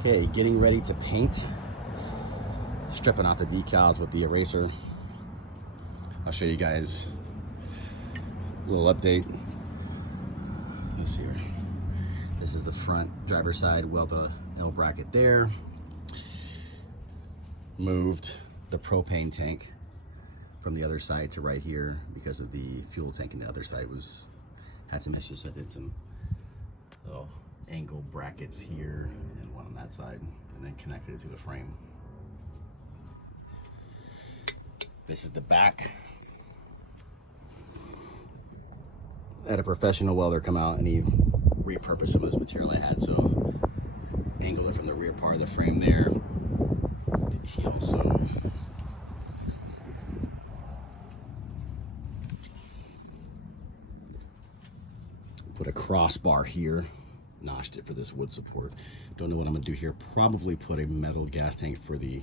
Okay, getting ready to paint. Stripping off the decals with the eraser. I'll show you guys a little update. Let's see here. This is the front driver's side welded L bracket there. Moved the propane tank from the other side to right here because of the fuel tank in the other side had some issues. So I did some little angle brackets here and one on that side, and then connected it to the frame. This is the back. I had a professional welder come out and he repurposed some of this material I had, so angled it from the rear part of the frame there. He also put a crossbar here, notched it for this wood support. Don't know what I'm gonna do here. Probably put a metal gas tank for the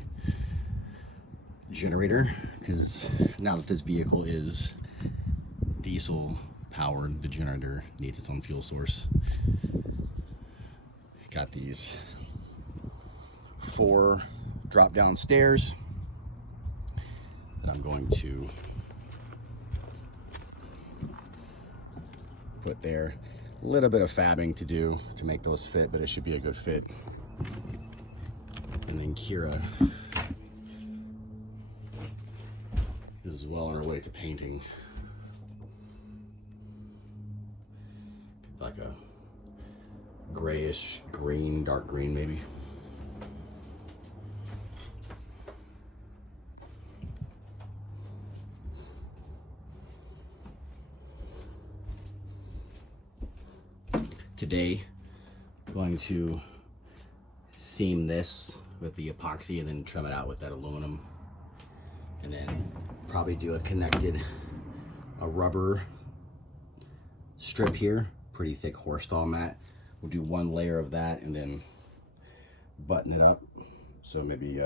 generator, because now that this vehicle is diesel powered, the generator needs its own fuel source. Got these 4 drop down stairs that I'm going to put there. A little bit of fabbing to do to make those fit, but it should be a good fit. And then Kira is well on her way to painting. Like a grayish green, dark green maybe. Today, going to seam this with the epoxy and then trim it out with that aluminum. And then probably do a rubber strip here, pretty thick horse stall mat. We'll do 1 layer of that and then button it up. So maybe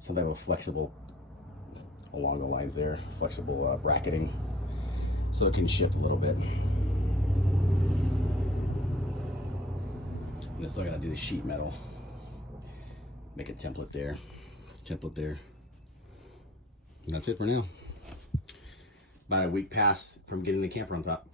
some type of flexible along the lines there, flexible bracketing, so it can shift a little bit. And then still gotta do the sheet metal. Make a template there, and that's it for now. About a week passed from getting the camper on top.